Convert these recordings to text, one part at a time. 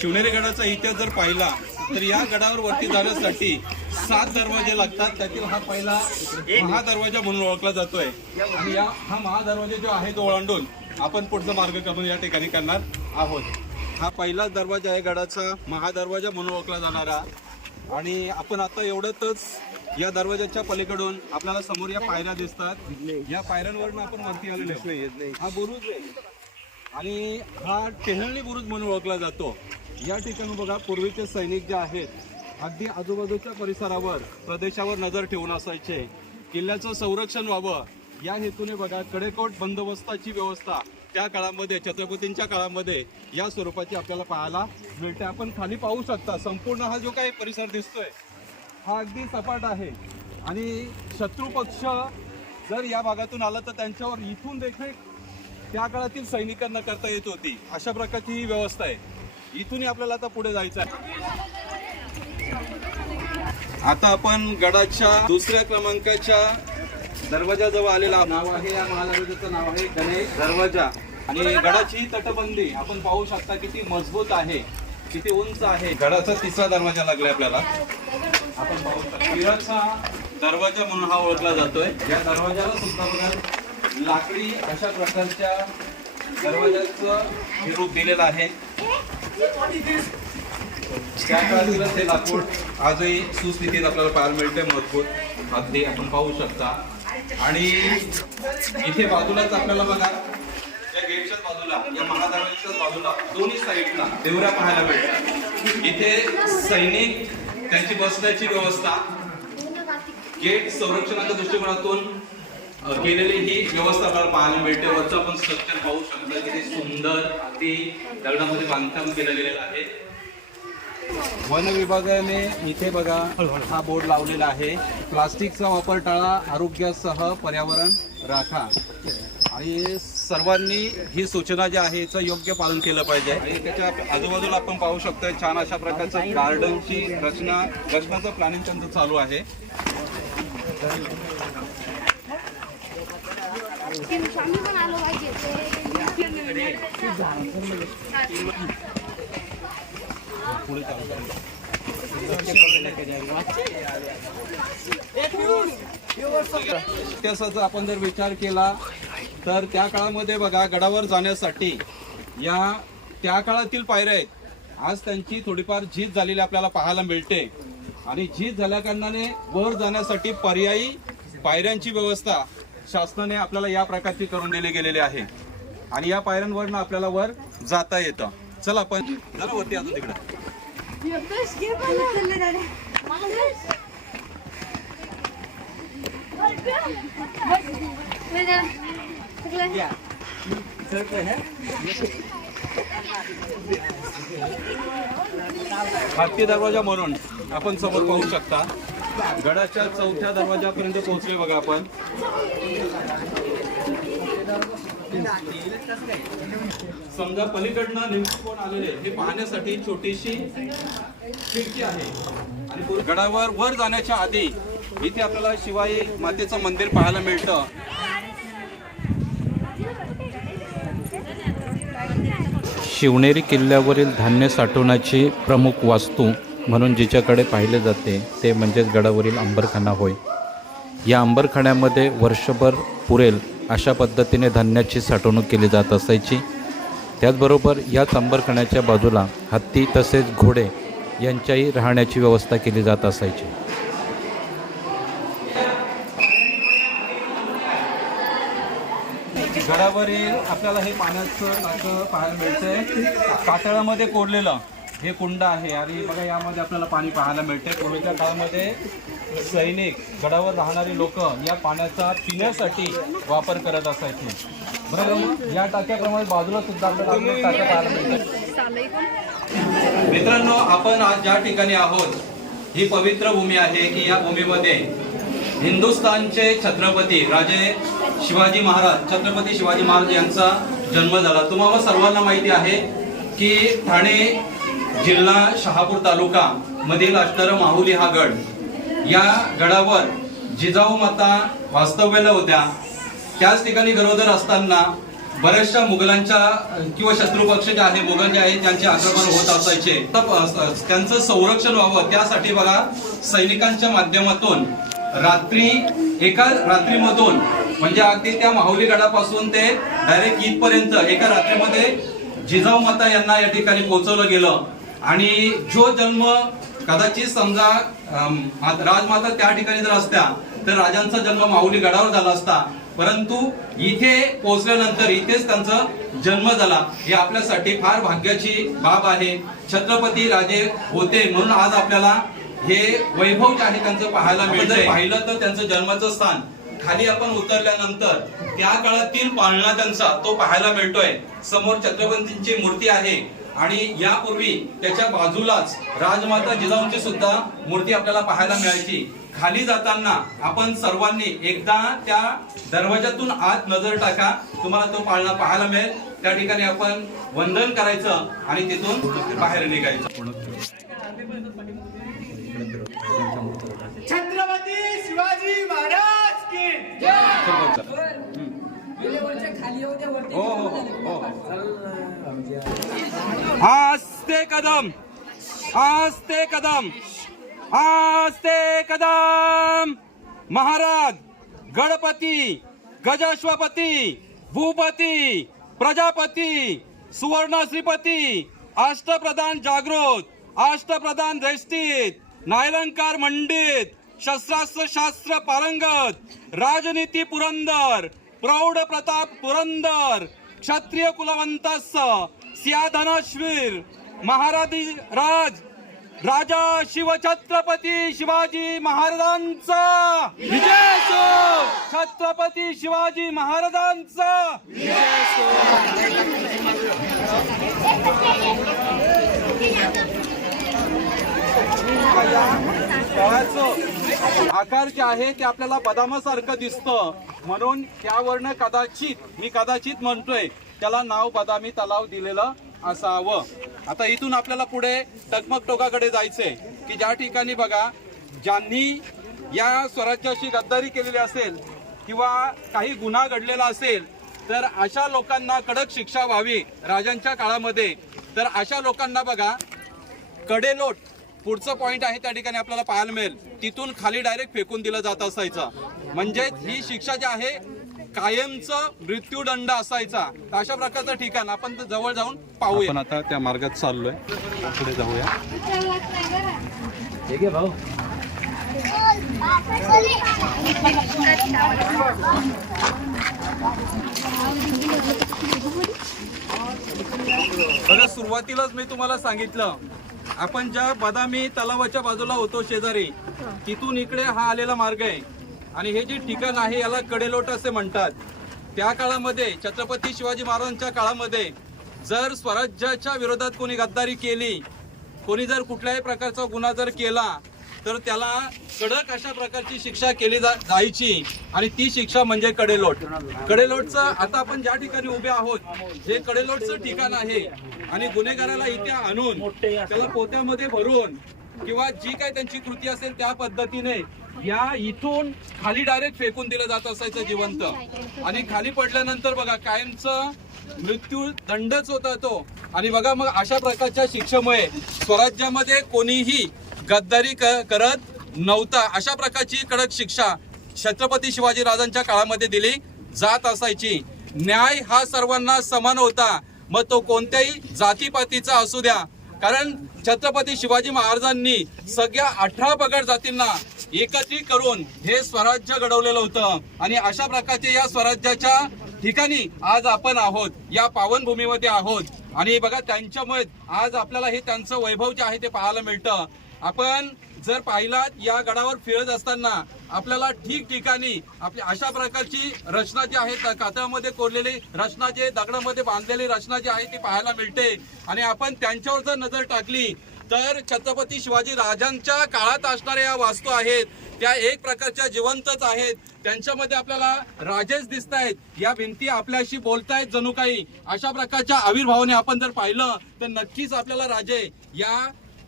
शिवनेरी गडाचा इतिहास जर पाहिला तर या गडावर वरती जाण्यासाठी सात दरवाजे लागतात. त्यातील हा पहिला महादरवाजा म्हणून ओळखला जातोय. आणि या हा महादरवाजा जो आहे तो ओलांडून आपण पुढचा मार्गक्रमण या ठिकाणी करणार आहोत. हा पहिलाच दरवाजा आहे गडाचा महादरवाजा म्हणून ओळखला जाणारा. आणि आपण आता एवढ्यातच या दरवाजाच्या पलीकडून आपल्याला समोर या पायऱ्या दिसतात. या पायऱ्यांवरून आपण वरती आलेलो हा बुरुज आहे. आणि हा टेहळणी बुरुज म्हणून ओळखला जातो. या ठिकाणी बघा पूर्वीचे सैनिक जे आहेत अगदी आजूबाजूच्या परिसरावर प्रदेशावर नजर ठेवून असायचे. किल्ल्याचं संरक्षण व्हावं या हेतूने बघा कडेकोट बंदोबस्ताची व्यवस्था त्या काळामध्ये छत्रपतींच्या काळामध्ये या स्वरूपाची आपल्याला पाहायला मिळते. आपण खाली पाहू शकता संपूर्ण हा जो काही परिसर दिसतोय हा अगदी सपाट आहे. आणि शत्रुपक्ष जर या भागातून आला तर त्यांच्यावर इथून देखील त्या काळातील सैनिकांना करता येत होती. अशा प्रकारची ही व्यवस्था आहे. इथूनही आपल्याला आता पुढे जायचं आहे. आता आपण गडाच्या दुसऱ्या क्रमांकाच्या दरवाजाजवळ आलेला नाव आहे या महाराजाचं नाव आहे गणेश दरवाजा. आणि गडाची तटबंदी आपण पाहू शकता किती मजबूत आहे किती उंच आहे. गडाचा तिसरा दरवाजा लागलाय आपल्याला. आपण पाहू शकता. दरवाजा म्हणून हा ओळखला जातोय. या दरवाजाला सुद्धा बघा. लाकडी अशा प्रकारच्या दरवाजाचं हे रूप दिलेलं आहे. त्या बाजूला ते लाकूड आजही सुस्थितीत आपल्याला पाहायला मिळते मजबूत. अगदी आपण पाहू शकता. आणि इथे बाजूलाच आपल्याला बघा या गेटच्याच बाजूला या महादरवाजाच्याच बाजूला दोन्ही साईडला देवऱ्या पाहायला मिळतात. इथे सैनिक त्यांची बसण्याची व्यवस्था गेट संरक्षणाच्या दृष्टिकोनातून केलेली ही व्यवस्था आपल्याला पाहायला मिळते. वरचं आपण स्ट्रक्चर पाहू शकता किती सुंदर अगदी दगडामध्ये बांधकाम केलेलं आहे. वन विभागाने इथे बघा हा बोर्ड लावलेला आहे. प्लास्टिकचा वापर टाळा आरोग्यासह पर्यावरण राखा. आणि सर्वांनी ही सूचना जी आहे याचं योग्य पालन केलं पाहिजे. आणि त्याच्या आजूबाजूला आपण पाहू शकतोय छान अशा प्रकारचं गार्डनची रचना रचनाचं प्लॅनिंग त्यांचं चालू आहे आम्ही पण आलो पाहिजे इतिहासाचा आपण जर विचार केला तर त्या काळामध्ये बघा गडावर जाण्यासाठी या त्या काळातील पायऱ्या आहेत. आज त्यांची थोडीफार झीज झालेली आपल्याला पाहायला मिळते. आणि झीज झाल्या कारणाने वर जाण्यासाठी पर्यायी पायऱ्यांची व्यवस्था शासनाने आपल्याला या प्रकारची करून दिली गेलेली आहे. आणि या पायऱ्यांवरनं आपल्याला वर जाता येतं. चला आपण जरा वरती अजून तिकडे. हाती दरवाजा म्हणून आपण समोर पाहू शकता. गडाच्या चौथ्या दरवाजापर्यंत पोहोचले बघा आपण. समजा पलीकडनं नेमकं कोण आलेले हे पाहण्यासाठी छोटीशी खिडकी आहे. आणि गडावर वर जाण्याच्या आधी इथे आपल्याला शिवाई मातेचं मंदिर पाहायला मिळतं. शिवनेरी किल्ल्यावरील धान्य साठवण्याची प्रमुख वास्तू म्हणून जिच्याकडे पाहिले जाते ते म्हणजेच गडावरील अंबरखाना होय. या अंबरखाण्यामध्ये वर्षभर पुरेल अशा पद्धतीने धान्याची साठवणूक केली जात असायची. त्याचबरोबर याच अंबरखान्याच्या बाजूला हत्ती तसेच घोडे यांच्याही राहण्याची व्यवस्था केली जात असायची. गडावरील आपल्याला हे पाण्याचं टाकं पाहायला मिळतंय. कातळामध्ये कोरलेलं. हे कुंड आहे आणि बघा यामध्ये आपल्याला पाणी पाहायला मिळते पूर्वीच्या काळामध्ये सैनिक गडावर राहणारे लोक या पाण्याचा पिण्यासाठी वापर करत असायचे. बरोबर? या टाक्याप्रमाणे बाजूला सुद्धा आपल्याला टाक्या पाहायला मिळतात. मित्रांनो आपण आज ज्या ठिकाणी आहोत ही पवित्र भूमी आहे की या भूमीमध्ये हिंदुस्थानचे छत्रपती राजे शिवाजी महाराज छत्रपती शिवाजी महाराज यांचा जन्म झाला. तुम्हाला सर्वांना माहिती आहे की ठाणे जिल्हा शहापूर तालुका मधील असणारं माहुली हा गड. या गडावर जिजाऊ माता वास्तव्याला होत्या. त्याच ठिकाणी गरोदर असताना बऱ्याचशा मुघलांच्या किंवा शत्रू पक्ष जे आहे मुघल जे आहेत त्यांचे आक्रमण होत असायचे. तर, त्यांचं संरक्षण व्हावं त्यासाठी बघा सैनिकांच्या माध्यमातून रात्री एका रात्रीमधून म्हणजे अगदी त्या माहुली गडापासून ते डायरेक्ट ईदपर्यंत एका रात्रीमध्ये जिजाऊ माता यांना या ठिकाणी पोहोचवलं गेलं. आणि जो जन्म कदाचित समजा राजमाता त्या ठिकाणी जर असत्या तर राजांचा जन्म माऊली गडावर झाला असता. परंतु इथे पोहोचल्यानंतर इथेच त्यांचा जन्म झाला. हे आपल्यासाठी फार भाग्याची बाब आहे. छत्रपती राजे होते म्हणून आज आपल्याला हे वैभव जे आहे त्यांचं पाहायला मिळतं पाहिलं तर त्यांचं जन्माचं स्थान खाली आपण उतरल्यानंतर त्या काळातील पाळणा त्यांचा तो पाहायला मिळतोय. समोर छत्रपतींची मूर्ती आहे. आणि यापूर्वी त्याच्या बाजूलाच राजमाता जिजाऊंची सुद्धा मूर्ती आपल्याला पाहायला मिळायची. खाली जाताना आपण सर्वांनी एकदा त्या दरवाजातून आत नजर टाका. तुम्हाला तो पाळणा पाहायला मिळेल. त्या ठिकाणी आपण वंदन करायचं आणि तिथून बाहेर निघायचं. छत्रपती शिवाजी महाराज की हो हो हो आस्ते कदम। आस्ते कदम। आस्ते कदम। महाराज गणपती गजश्वपती भूपती प्रजापती सुवर्ण श्रीपती अष्टप्रधान जागृत अष्टप्रधान रेष्टीत नायलंकार मंडित शस्त्रास्त्र शास्त्र पारंगत राजनीती पुरंदर प्रौढ प्रताप पुरंदर क्षत्रिय कुलवंतस सियाधनश्वीर महाराजी राज राजा शिवछत्रपती शिवाजी महाराजांचा. विजय! छत्रपती शिवाजी महाराजांचा. आकार जे आहे ते आपल्याला बदामासारखं दिसतं. म्हणून त्यावरनं कदाचित मी कदाचित म्हणतोय त्याला नाव बदामी तलाव दिलेलं असावं. आता इथून आपल्याला पुढे टकमक टोकाकडे जायचंय. की ज्या ठिकाणी बघा ज्यांनी या स्वराज्याशी गद्दारी केलेली असेल किंवा काही गुन्हा घडलेला असेल तर अशा लोकांना कडक शिक्षा व्हावी राजांच्या काळामध्ये. तर अशा लोकांना बघा कडेलोट पुढचं पॉईंट आहे त्या ठिकाणी आपल्याला पाहायला मिळेल. तिथून खाली डायरेक्ट फेकून दिलं जात असायचं. म्हणजे ही शिक्षा जी आहे कायमचं मृत्यूदंड असायचा. तर अशा प्रकारचं ठिकाण आपण ते जवळ जाऊन पाहूया. आपण आता त्या मार्गात चाललोय. पुढे जाऊया. बघा सुरुवातीलाच मी तुम्हाला सांगितलं. आपण ज्या बदामी तलावाच्या बाजूला होतो शेजारी तिथून इकडे हा आलेला मार्ग आहे. आणि हे जे ठिकाण आहे याला कडेलोट असे म्हणतात. त्या काळामध्ये छत्रपती शिवाजी महाराजांच्या काळामध्ये जर स्वराज्याच्या विरोधात कोणी गद्दारी केली कोणी जर कुठल्याही प्रकारचा गुन्हा जर केला तर त्याला कडक अशा प्रकारची शिक्षा केली जा- जायची. आणि ती शिक्षा म्हणजे कडेलोट. कडेलोटचं आता आपण ज्या ठिकाणी उभे आहोत हे कडेलोटचं ठिकाण आहे. आणि गुन्हेगाराला इथे आणून त्याला पोत्यामध्ये भरून किंवा जी काही त्यांची कृती असेल त्या पद्धतीने या इथून खाली डायरेक्ट फेकून दिलं जात असायचं जिवंत. आणि खाली पडल्यानंतर बघा कायमचं मृत्यू दंडच होता तो. आणि बघा मग अशा प्रकारच्या शिक्षेमुळे स्वराज्यामध्ये कोणीही गद्दारी करत नव्हता. अशा प्रकारची कडक शिक्षा छत्रपती शिवाजी राजांच्या काळामध्ये दिली जात असायची. न्याय हा सर्वांना समान होता. मग तो कोणत्याही जातीपातीचा असू द्या कारण छत्रपती शिवाजी महाराजांनी सगळ्या अठरा पगड जातींना एकत्रित करून हे स्वराज्य घडवलेलं होतं. आणि अशा प्रकारचे या स्वराज्याच्या ठिकाणी आज आपण आहोत या पावनभूमीमध्ये आहोत. आणि बघा त्यांच्यामुळे आज आपल्याला हे त्यांचं वैभव जे आहे ते पाहायला मिळतं. आपण जर पाहिलात या गडावर फिरत असताना आपल्याला ठिकठिकाणी आपली अशा प्रकारची रचना जी आहे त्या कातळामध्ये कोरलेली रचना जे दगडामध्ये बांधलेली रचना जी आहे ती पाहायला मिळते. आणि आपण त्यांच्यावर जर नजर टाकली तर छत्रपती शिवाजी राजांच्या काळात असणाऱ्या या वास्तू आहेत त्या एक प्रकारच्या जिवंतच आहेत. त्यांच्यामध्ये आपल्याला राजेच दिसत आहेत. या भिंती आपल्याशी बोलतायत जणू काही. अशा प्रकारच्या आविर्भावाने आपण जर पाहिलं तर नक्कीच आपल्याला राजे या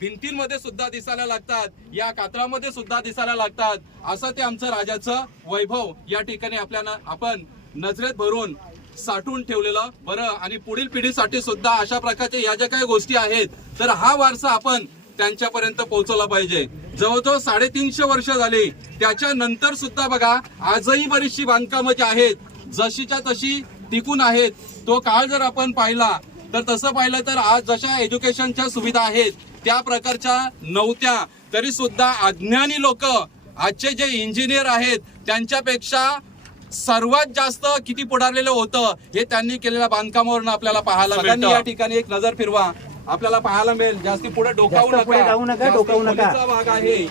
भिंतींमध्ये सुद्धा दिसायला लागतात या कात्रामध्ये सुद्धा दिसायला लागतात. असं ते आमचं राजाचं वैभव या ठिकाणी आपल्याला आपण नजरेत भरून साठवून ठेवलेलं बरं. आणि पुढील पिढीसाठी सुद्धा अशा प्रकारच्या या ज्या काही गोष्टी आहेत तर हा वारसा आपण त्यांच्यापर्यंत पोहोचवला पाहिजे. जवळजवळ साडेतीनशे वर्ष झाली त्याच्यानंतर सुद्धा बघा आजही बरीचशी बांधकामं जी आहेत जशीच्या तशी टिकून आहेत. तो काळ जर आपण पाहिला तर तसं पाहिलं तर आज जशा एज्युकेशनच्या सुविधा आहेत त्या प्रकारच्या नव्हत्या तरी सुद्धा अज्ञानी लोक आजचे जे इंजिनियर आहेत त्यांच्यापेक्षा सर्वात जास्त किती पुढारलेलं होतं हे त्यांनी केलेल्या बांधकामावरून आपल्याला पाहायला मिळतं. या ठिकाणी एक नजर फिरवा. आपल्याला पाहायला मिळेल. जास्ती पुढे डोकावू नका, डोकावू नका. भाग आहे.